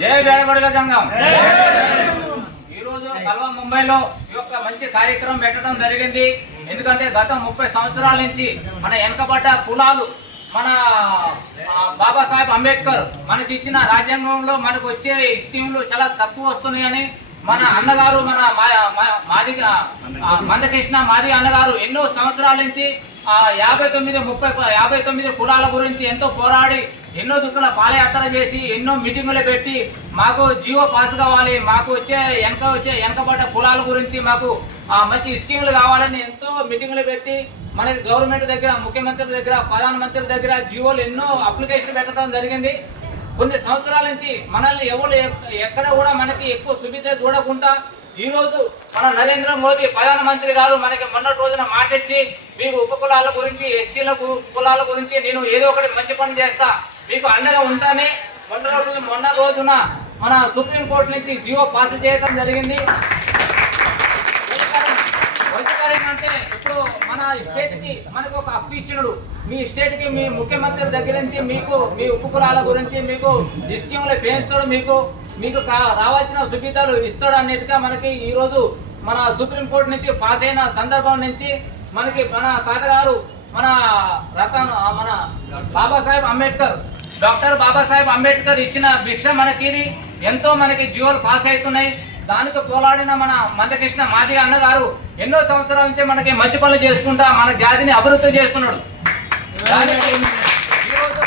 జై సంఘం ఈరోజు కల్వా ముంబైలో ఈ యొక్క మంచి కార్యక్రమం పెట్టడం జరిగింది. ఎందుకంటే గత ముప్పై సంవత్సరాల నుంచి మన వెనకబడ్డ కులాలు మన బాబాసాహెబ్ అంబేద్కర్ మనకి ఇచ్చిన రాజ్యాంగంలో మనకు వచ్చే స్కీములు చాలా తక్కువ వస్తున్నాయని మన అన్నగారు మన మా- మా- మాది మందకృష్ణ మాది అన్నగారు ఎన్నో సంవత్సరాల నుంచి యాభై తొమ్మిది ముప్పై యాభై తొమ్మిది కులాల గురించి ఎంతో పోరాడి ఎన్నో దుక్కుల పాదయాత్ర చేసి ఎన్నో మీటింగులు పెట్టి మాకు జియో పాస్ కావాలి మాకు వచ్చే వెనక వచ్చే వెనకబడ్డ కులాల గురించి మాకు మంచి స్కీములు కావాలని ఎంతో మీటింగులు పెట్టి మనకి గవర్నమెంట్ దగ్గర ముఖ్యమంత్రి దగ్గర ప్రధానమంత్రి దగ్గర జియోలు ఎన్నో అప్లికేషన్ పెట్టడం జరిగింది. కొన్ని సంవత్సరాల నుంచి మనల్ని ఎవరు ఎక్కడ కూడా మనకి ఎక్కువ సువిధ చూడకుండా ఈరోజు మన నరేంద్ర మోదీ ప్రధానమంత్రి గారు మనకి మొన్నటి రోజున మాటిచ్చి మీకు ఉప కులాల గురించి ఎస్సీలకు కులాల గురించి నేను ఏదో ఒకటి మంచి పని చేస్తా మీకు అండగా ఉంటానే మొన్న రోజు మొన్న రోజున మన సుప్రీంకోర్టు నుంచి జియో పాస్ చేయడం జరిగింది. అంటే ఇప్పుడు మన స్టేట్కి మనకు ఒక అప్పు ఇచ్చినడు. మీ స్టేట్కి మీ ముఖ్యమంత్రి దగ్గర నుంచి మీకు మీ ఉప్పు కులాల గురించి మీకు స్కీములు పెంచుతాడు మీకు. మీకు రావాల్సిన సుఖితాలు ఇస్తాడు అన్నట్టుగా మనకి ఈ రోజు మన సుప్రీంకోర్టు నుంచి పాస్ అయిన సందర్భం నుంచి మనకి మన తాతగారు మన రతన్ మన బాబాసాహెబ్ అంబేద్కర్ డాక్టర్ బాబాసాహెబ్ అంబేద్కర్ ఇచ్చిన భిక్ష మనకి ఇది ఎంతో మనకి జీవోలు పాస్ అవుతున్నాయి. దానితో పోలాడిన మన మందకృష్ణ మాది అన్నగారు ఎన్నో సంవత్సరాల నుంచి మనకి మంచి పనులు చేసుకుంటా మన జాతిని అభివృద్ధి చేస్తున్నాడు. ఈరోజు